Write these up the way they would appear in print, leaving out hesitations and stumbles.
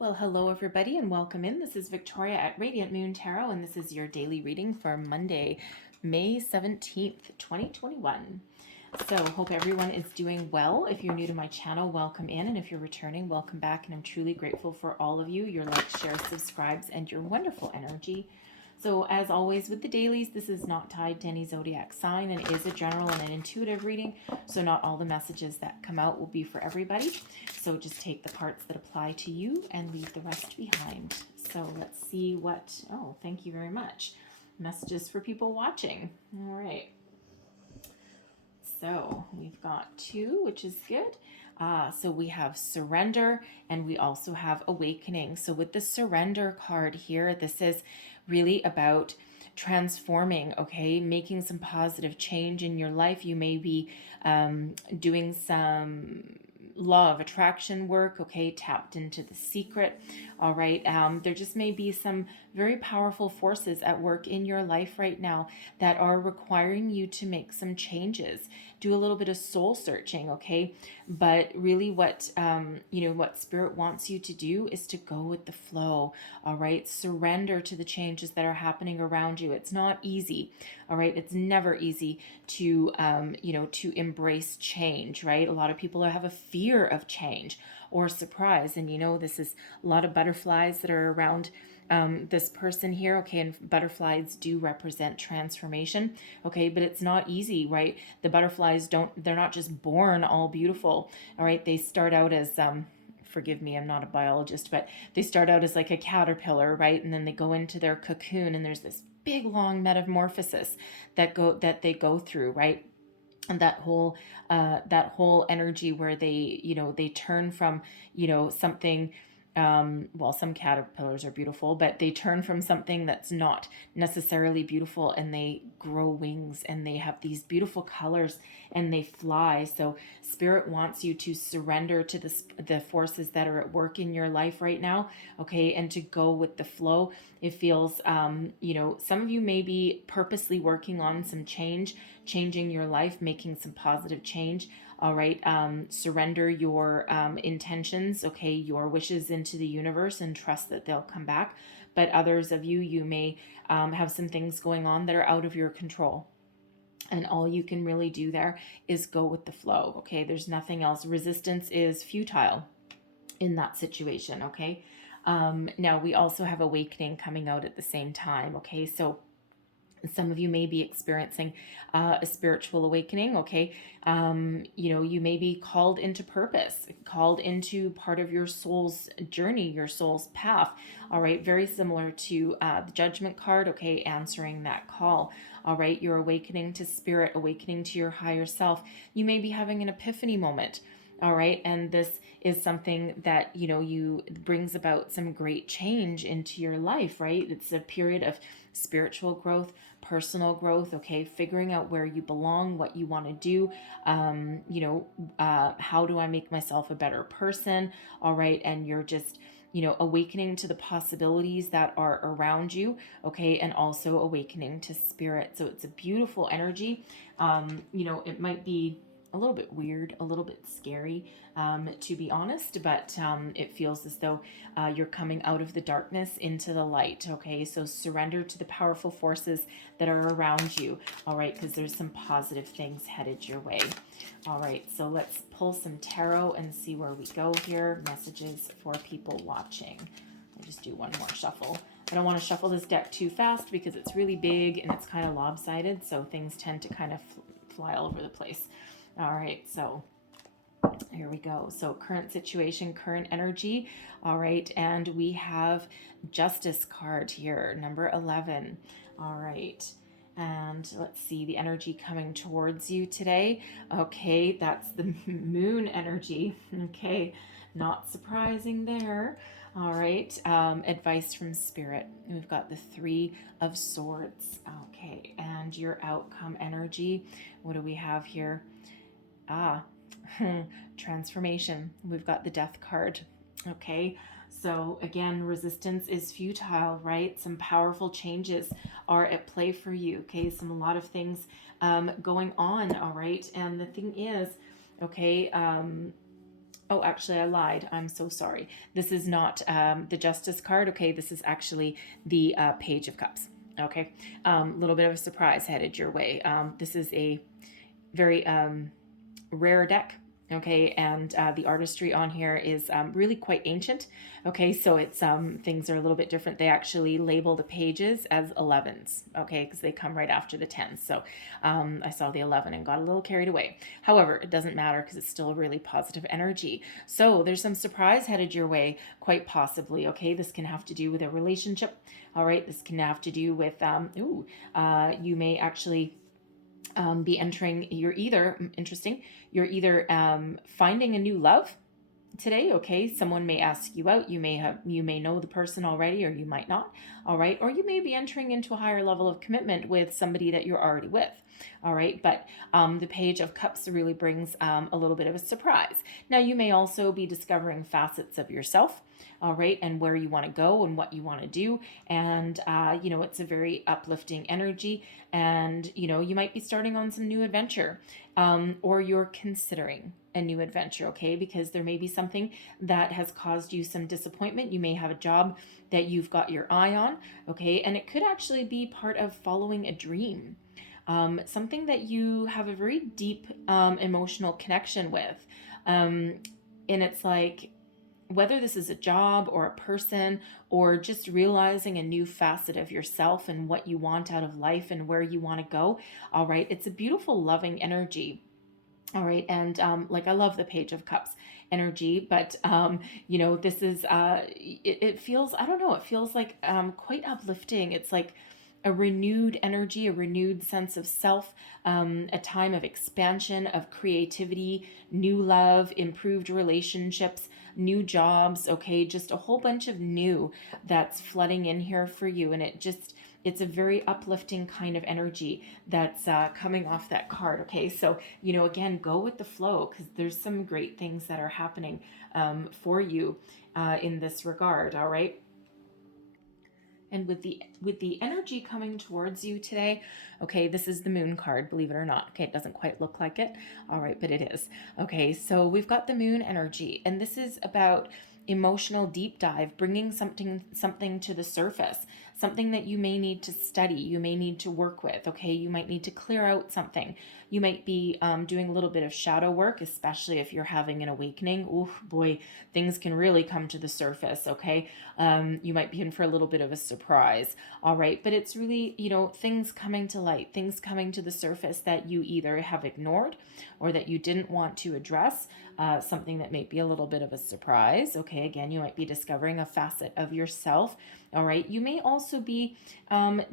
Well, hello everybody and welcome in. This is Victoria at Radiant Moon Tarot and this is your daily reading for Monday, May 17th, 2021. So, hope everyone is doing well. If you're new to my channel, welcome in, and if you're returning, welcome back, and I'm truly grateful for all of you, your likes, shares, subscribes, and your wonderful energy. So as always with the dailies, this is not tied to any zodiac sign and it is a general and an intuitive reading. So not all the messages that come out will be for everybody. So just take the parts that apply to you and leave the rest behind. So let's see what, oh, thank you very much. Messages for people watching. All right. So we've got two, which is good. So we have surrender and we also have awakening. So with the surrender card here, this is really about transforming, okay, making some positive change in your life. You may be doing some law of attraction work, okay, tapped into the secret. All right, there just may be some very powerful forces at work in your life right now that are requiring you to make some changes, do a little bit of soul searching, okay? But really what what spirit wants you to do is to go with the flow. All right, surrender to the changes that are happening around you. It's not easy. All right, it's never easy to to embrace change, right? A lot of people have a fear of change or surprise, and this is a lot of butterflies that are around this person here, okay, and butterflies do represent transformation, okay, but it's not easy, right? The butterflies they're not just born all beautiful, all right? They start out as forgive me, I'm not a biologist, but they start out as like a caterpillar, right? And then they go into their cocoon, and there's this big long metamorphosis that they go through, right? And that whole energy where they turn from something, well, some caterpillars are beautiful, but they turn from something that's not necessarily beautiful and they grow wings and they have these beautiful colors and they fly. So spirit wants you to surrender to the forces that are at work in your life right now, okay, and to go with the flow. It feels, some of you may be purposely working on some changing your life, making some positive change. All right, surrender your intentions, okay, your wishes into the universe and trust that they'll come back. But others of you may have some things going on that are out of your control. And all you can really do there is go with the flow, okay? There's nothing else. Resistance is futile in that situation, okay? Now, we also have awakening coming out at the same time, okay? So some of you may be experiencing a spiritual awakening, okay? You may be called into purpose, called into part of your soul's journey, your soul's path, all right? Very similar to the judgment card, okay? Answering that call, all right? You're awakening to spirit, awakening to your higher self. You may be having an epiphany moment, all right, and this is something that you brings about some great change into your life, right? It's a period of spiritual growth, personal growth, okay, figuring out where you belong, what you want to do, how do I make myself a better person, all right? And you're just awakening to the possibilities that are around you, okay, and also awakening to spirit. So it's a beautiful energy. It might be a little bit weird, a little bit scary, to be honest, but it feels as though you're coming out of the darkness into the light, okay? So surrender to the powerful forces that are around you, all right? Because there's some positive things headed your way. All right, so let's pull some tarot and see where we go here. Messages for people watching. I'll just do one more shuffle. I don't want to shuffle this deck too fast because it's really big and it's kind of lopsided, so things tend to kind of fly all over the place. All right, so here we go. So current situation, current energy. All right, and we have Justice card here, number 11. All right, and let's see the energy coming towards you today. Okay, that's the moon energy. Okay, not surprising there. All right, advice from spirit. We've got the 3 of Swords. Okay, and your outcome energy. What do we have here? Transformation. We've got the Death card. Okay, so again, resistance is futile, right? Some powerful changes are at play for you. Okay, a lot of things going on. All right, and the thing is, okay, Oh, actually, I lied. I'm so sorry. This is not the Justice card. Okay, this is actually the Page of Cups. Okay, little bit of a surprise headed your way. This is a very rare deck. Okay, and the artistry on here is really quite ancient. Okay, so it's things are a little bit different. They actually label the pages as 11s. Okay, because they come right after the 10s. So I saw the 11 and got a little carried away. However, it doesn't matter because it's still a really positive energy. So there's some surprise headed your way, quite possibly. Okay, this can have to do with a relationship. All right, this can have to do with you may actually be entering, you're either interesting, you're either finding a new love today. Okay, someone may ask you out, you may know the person already, or you might not. All right, or you may be entering into a higher level of commitment with somebody that you're already with. All right, but the Page of Cups really brings a little bit of a surprise. Now you may also be discovering facets of yourself. All right, and where you want to go and what you want to do. And it's a very uplifting energy, and you might be starting on some new adventure, or you're considering a new adventure. Okay, because there may be something that has caused you some disappointment. You may have a job that you've got your eye on. Okay, and it could actually be part of following a dream, something that you have a very deep emotional connection with. And it's like, whether this is a job or a person, or just realizing a new facet of yourself and what you want out of life and where you want to go. All right, it's a beautiful, loving energy. All right, and I love the Page of Cups energy, but this is it feels, I don't know, it feels like quite uplifting. It's like a renewed energy, a renewed sense of self, a time of expansion, of creativity, new love, improved relationships, new jobs. Okay, just a whole bunch of new that's flooding in here for you, and it's a very uplifting kind of energy that's coming off that card. Okay, so again, go with the flow, because there's some great things that are happening for you in this regard. All right. And with the energy coming towards you today, okay, this is the Moon card, believe it or not. Okay, it doesn't quite look like it. All right, but it is. Okay, so we've got the Moon energy, and this is about emotional deep dive, bringing something to the surface, something that you may need to study, you may need to work with. Okay, you might need to clear out something. You might be doing a little bit of shadow work, especially if you're having an awakening. Oh boy, things can really come to the surface. Okay, you might be in for a little bit of a surprise. All right, but it's really, things coming to light, things coming to the surface that you either have ignored or that you didn't want to address. Something that may be a little bit of a surprise. Okay, again, you might be discovering a facet of yourself. All right, you may also be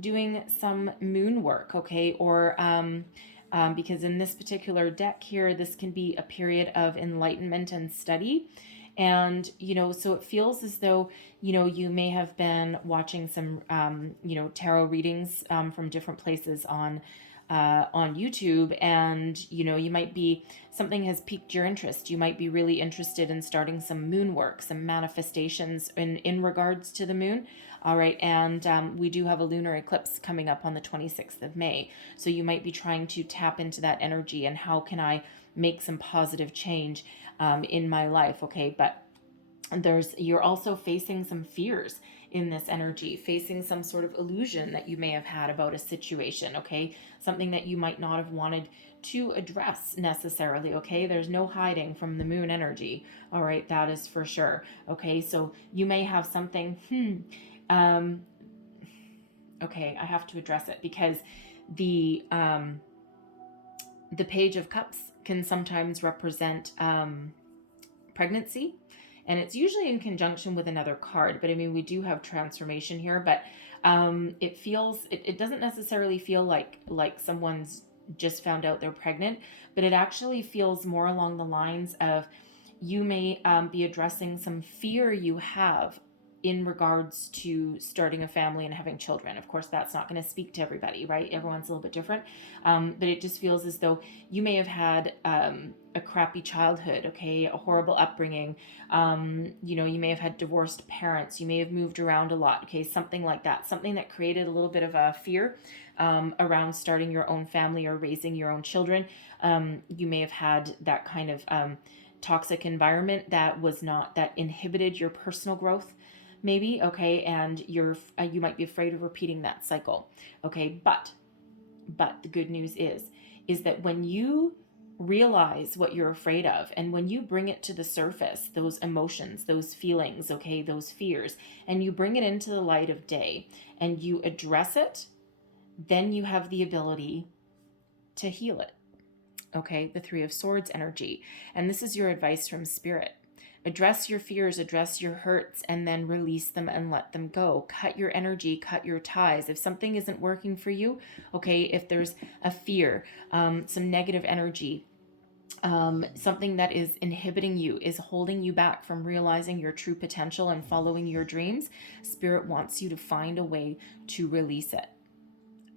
doing some moon work. Okay, or because in this particular deck here, this can be a period of enlightenment and study. And so it feels as though you may have been watching some tarot readings from different places on YouTube, and you might be, something has piqued your interest. You might be really interested in starting some moon work, some manifestations in regards to the moon. All right, and we do have a lunar eclipse coming up on the 26th of May, so you might be trying to tap into that energy and how can I make some positive change in my life. Okay, but you're also facing some fears in this energy, facing some sort of illusion that you may have had about a situation. Okay, something that you might not have wanted to address necessarily. Okay, there's no hiding from the moon energy. All right, that is for sure. Okay, so you may have something okay, I have to address it, because the Page of Cups can sometimes represent pregnancy, and it's usually in conjunction with another card. But I mean, we do have transformation here, but it doesn't necessarily feel like someone's just found out they're pregnant, but it actually feels more along the lines of, you may be addressing some fear you have in regards to starting a family and having children. Of course, that's not going to speak to everybody, right? Everyone's a little bit different. But it just feels as though you may have had a crappy childhood, okay, a horrible upbringing. You may have had divorced parents. You may have moved around a lot, okay, something like that. Something that created a little bit of a fear around starting your own family or raising your own children. You may have had that kind of toxic environment that was not, that inhibited your personal growth, maybe, okay, and you might be afraid of repeating that cycle, okay, but the good news is that when you realize what you're afraid of, and when you bring it to the surface, those emotions, those feelings, okay, those fears, and you bring it into the light of day and you address it, then you have the ability to heal it. Okay, the Three of Swords energy. And this is your advice from Spirit. Address your fears, address your hurts, and then release them and let them go. Cut your energy, cut your ties. If something isn't working for you, okay, if there's a fear, some negative energy, something that is inhibiting you, is holding you back from realizing your true potential and following your dreams, Spirit wants you to find a way to release it.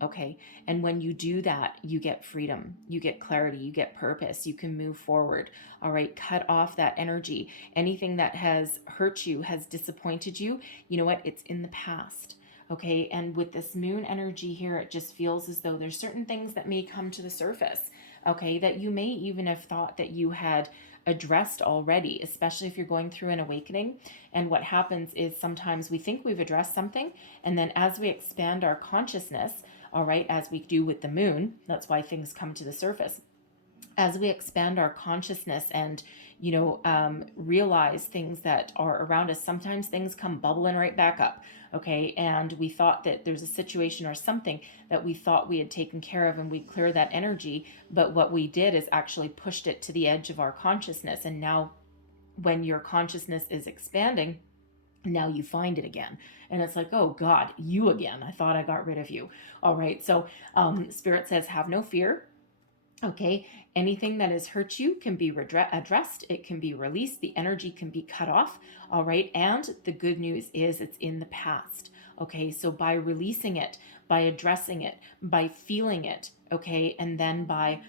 Okay. And when you do that, you get freedom, you get clarity, you get purpose, you can move forward. All right. Cut off that energy. Anything that has hurt you, has disappointed you, you know what? It's in the past. Okay. And with this moon energy here, it just feels as though there's certain things that may come to the surface. Okay. That you may even have thought that you had addressed already, especially if you're going through an awakening. And what happens is sometimes we think we've addressed something, and then as we expand our consciousness, all right, as we do with the moon, that's why things come to the surface. As we expand our consciousness and, realize things that are around us, sometimes things come bubbling right back up. Okay. And we thought that there's a situation or something that we thought we had taken care of, and we clear that energy. But what we did is actually pushed it to the edge of our consciousness. And now when your consciousness is expanding, now you find it again, and it's like, oh God, you again, I thought I got rid of you. All right, so Spirit says have no fear. Okay, anything that has hurt you can be addressed, it can be released, the energy can be cut off. All right, and the good news is it's in the past. Okay, so by releasing it, by addressing it, by feeling it, okay, and then by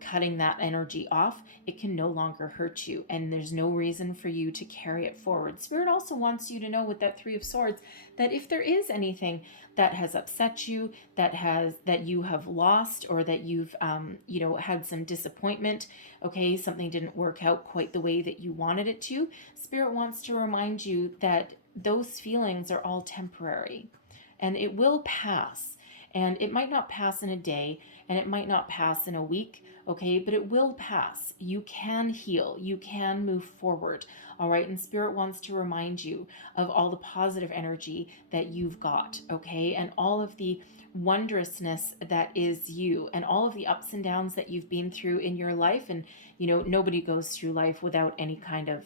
cutting that energy off, it can no longer hurt you, and there's no reason for you to carry it forward. Spirit also wants you to know with that Three of Swords that if there is anything that has upset you, that you have lost, or that you've had some disappointment, okay, something didn't work out quite the way that you wanted it to, Spirit wants to remind you that those feelings are all temporary, and it will pass. And it might not pass in a day, and it might not pass in a week, okay, but it will pass. You can heal, you can move forward, all right? And Spirit wants to remind you of all the positive energy that you've got, okay, and all of the wondrousness that is you, and all of the ups and downs that you've been through in your life. And nobody goes through life without any kind of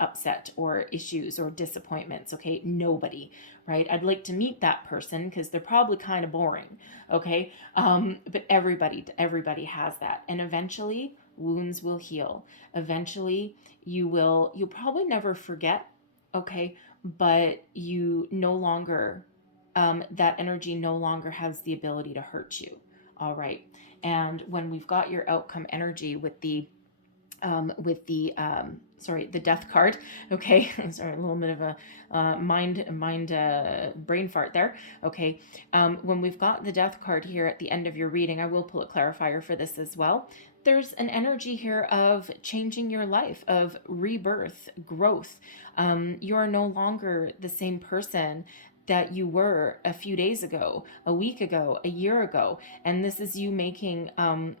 upset or issues or disappointments, okay? Nobody, right? I'd like to meet that person because they're probably kind of boring, okay? But everybody has that, and eventually wounds will heal. Eventually you'll probably never forget, okay, but you no longer that energy no longer has the ability to hurt you. All right. And when we've got your outcome energy with the Death card. Okay, sorry, a little bit of a brain fart there. Okay, when we've got the Death card here at the end of your reading, I will pull a clarifier for this as well. There's an energy here of changing your life, of rebirth, growth. You're no longer the same person that you were a few days ago, a week ago, a year ago. And this is you making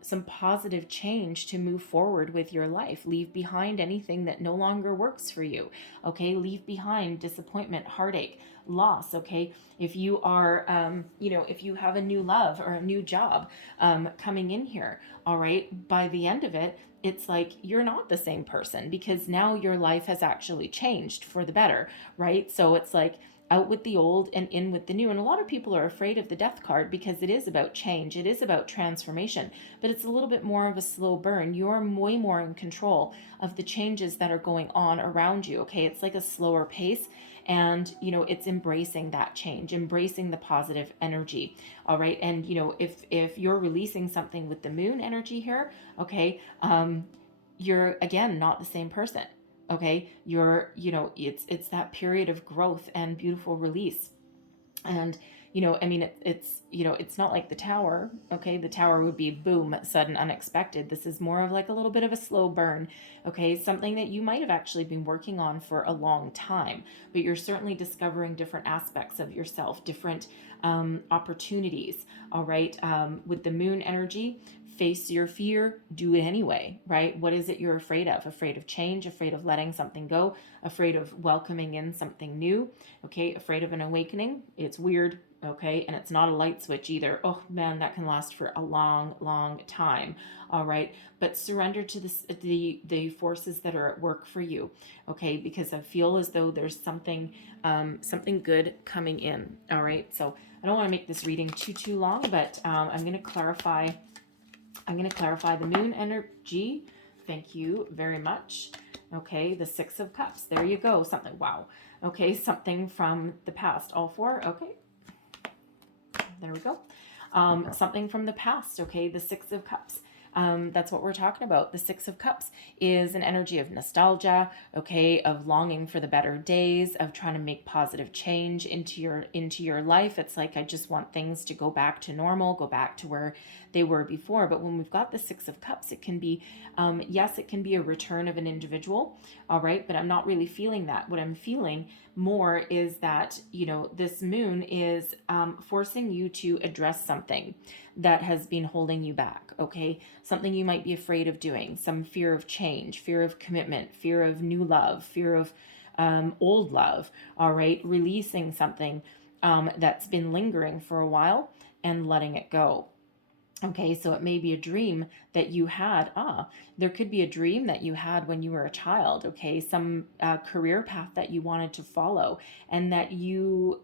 some positive change to move forward with your life. Leave behind anything that no longer works for you. Okay, leave behind disappointment, heartache, loss. Okay, if you are, if you have a new love or a new job coming in here, all right, by the end of it, it's like you're not the same person, because now your life has actually changed for the better, right? So it's like out with the old and in with the new. And a lot of people are afraid of the Death card because it is about change. It is about transformation, but it's a little bit more of a slow burn. You're way more in control of the changes that are going on around you. Okay. It's like a slower pace, and, it's embracing that change, embracing the positive energy. All right. And, if you're releasing something with the moon energy here, okay, you're again, not the same person. Okay, it's that period of growth and beautiful release. And I mean, it's not like the tower. Okay, the tower would be boom, sudden, unexpected. This is more of like a little bit of a slow burn. Okay, something that you might have actually been working on for a long time, but you're certainly discovering different aspects of yourself, different opportunities. All right, with the moon energy, face your fear, do it anyway, right? What is it you're afraid of? Afraid of change, afraid of letting something go, afraid of welcoming in something new, okay? Afraid of an awakening. It's weird, okay? And it's not a light switch either. Oh man, that can last for a long, long time. All right, but surrender to the forces that are at work for you, okay? Because I feel as though there's something good coming in. All right, so I don't want to make this reading too long, but I'm going to clarify. I'm going to clarify the moon energy. Thank you very much. Okay, the Six of Cups. There you go. Something. Wow. Okay, something from the past. All four. Okay. There we go. Something from the past. Okay, the Six of Cups. That's what we're talking about. The Six of Cups is an energy of nostalgia, okay, of longing for the better days, of trying to make positive change into your life. It's like, I just want things to go back to normal, go back to where they were before. But when we've got the Six of Cups, it can be, yes, it can be a return of an individual, all right, but I'm not really feeling that. What I'm feeling more is that, this moon is forcing you to address something that has been holding you back, okay? Something you might be afraid of doing, some fear of change, fear of commitment, fear of new love, fear of old love, all right? Releasing something that's been lingering for a while and letting it go. Okay, so it may be a dream that you had. There could be a dream that you had when you were a child, okay? Some career path that you wanted to follow and that you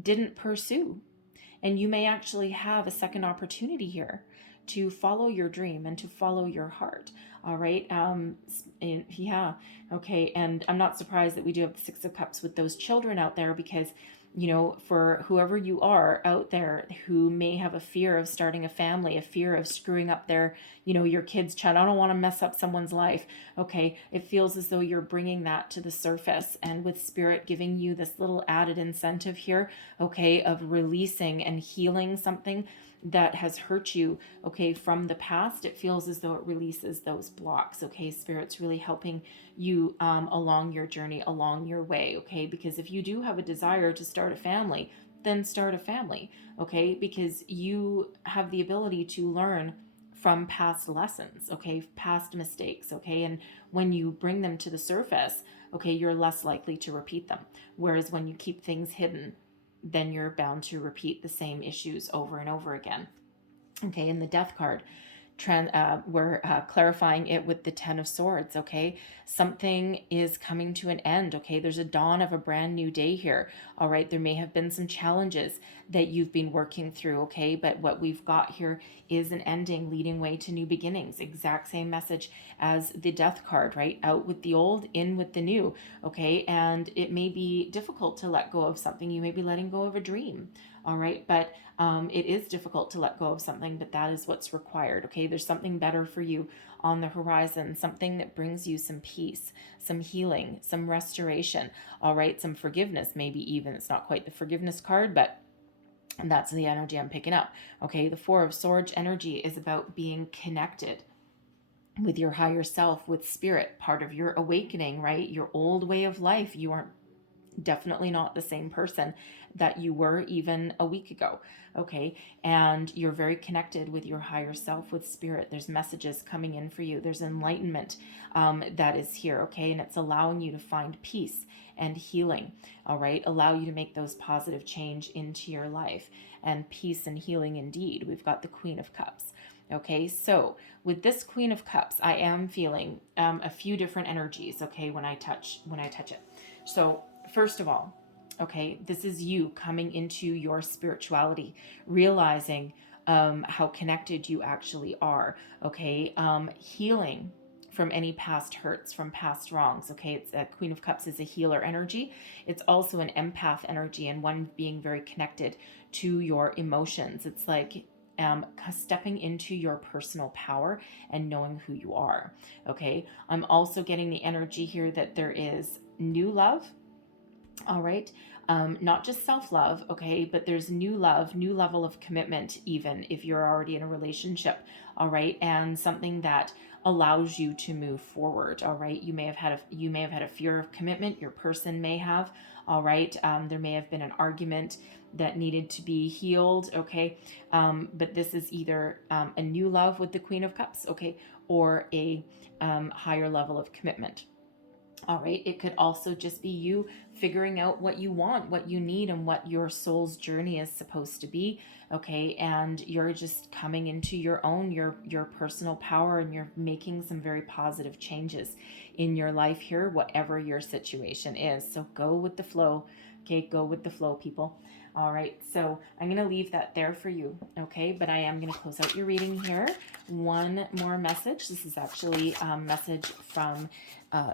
didn't pursue. And you may actually have a second opportunity here to follow your dream and to follow your heart. All right. Yeah. Okay. And I'm not surprised that we do have the Six of Cups with those children out there, because for whoever you are out there who may have a fear of starting a family, a fear of screwing up your kid's child. I don't want to mess up someone's life. Okay. It feels as though you're bringing that to the surface, and with Spirit giving you this little added incentive here, okay, of releasing and healing something that has hurt you, okay, from the past. It feels as though it releases those blocks, okay? Spirit's really helping you along your journey, along your way, okay? Because if you do have a desire to start a family, then start a family, okay? Because you have the ability to learn from past lessons, okay? Past mistakes, okay? And when you bring them to the surface, okay, you're less likely to repeat them. Whereas when you keep things hidden, then you're bound to repeat the same issues over and over again. Okay, in the Death card, we're clarifying it with the Ten of Swords, okay? Something is coming to an end, okay? There's a dawn of a brand new day here, all right? There may have been some challenges that you've been working through, okay? But what we've got here is an ending leading way to new beginnings. Exact same message as the Death card, right? Out with the old, in with the new, okay? And it may be difficult to let go of something. You may be letting go of a dream, all right? But it is difficult to let go of something, but that is what's required, okay? There's something better for you on the horizon, something that brings you some peace, some healing, some restoration, all right? Some forgiveness, maybe even. It's not quite the forgiveness card, but that's the energy I'm picking up, okay? The Four of Swords energy is about being connected with your higher self, with Spirit, part of your awakening, right? Your old way of life. You aren't definitely not the same person that you were even a week ago, okay? And you're very connected with your higher self, with Spirit. There's messages coming in for you. There's enlightenment that is here, okay? And it's allowing you to find peace and healing, all right? Allow you to make those positive change into your life, and peace and healing indeed. We've got the Queen of Cups. Okay, so with this Queen of Cups, I am feeling a few different energies, okay, when I touch it. So first of all, okay, this is you coming into your spirituality, realizing how connected you actually are, okay? Healing from any past hurts, from past wrongs, okay? It's a Queen of Cups is a healer energy. It's also an empath energy, and one being very connected to your emotions. It's like stepping into your personal power and knowing who you are, okay? I'm also getting the energy here that there is new love, All right. Not just self-love, okay, but there's new love, new level of commitment, even if you're already in a relationship. All right. And something that allows you to move forward. All right. You may have had a fear of commitment. Your person may have. All right. There may have been an argument that needed to be healed. Okay. But this is either a new love with the Queen of Cups, okay, or a higher level of commitment. All right. It could also just be you figuring out what you want, what you need, and what your soul's journey is supposed to be. Okay. And you're just coming into your own, your personal power, and you're making some very positive changes in your life here, whatever your situation is. So go with the flow. Okay. Go with the flow, people. All right. So I'm going to leave that there for you. Okay. But I am going to close out your reading here. One more message. This is actually a message from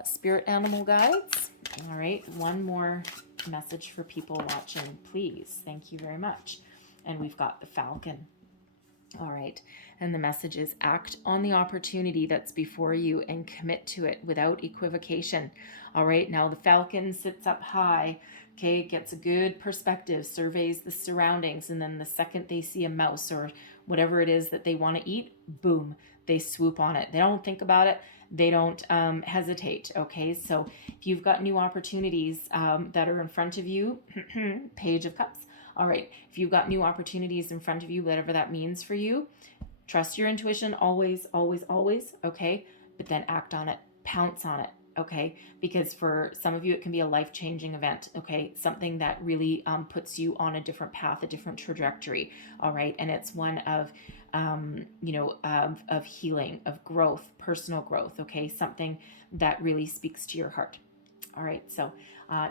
spirit animal guides. All right, one more message for people watching, please. Thank you very much. And we've got the Falcon. All right, and the message is act on the opportunity that's before you and commit to it without equivocation. All right, now the Falcon sits up high, okay, gets a good perspective, surveys the surroundings, and then the second they see a mouse or whatever it is that they want to eat, boom, they swoop on it. They don't think about it. They don't hesitate. Okay, so if you've got new opportunities that are in front of you, Page of Cups. All right, if you've got new opportunities in front of you, whatever that means for you, trust your intuition always, always, always. Okay, but then act on it, pounce on it. Okay, because for some of you it can be a life-changing event. Okay, something that really puts you on a different path, a different trajectory. All right, and it's one of of healing, of growth, personal growth. Okay, something that really speaks to your heart. All right, so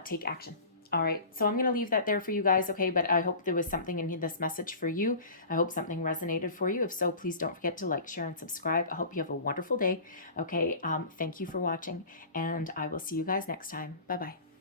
take action. All right, so I'm going to leave that there for you guys, okay? But I hope there was something in this message for you. I hope something resonated for you. If so, please don't forget to like, share, and subscribe. I hope you have a wonderful day, okay? Thank you for watching, and I will see you guys next time. Bye-bye.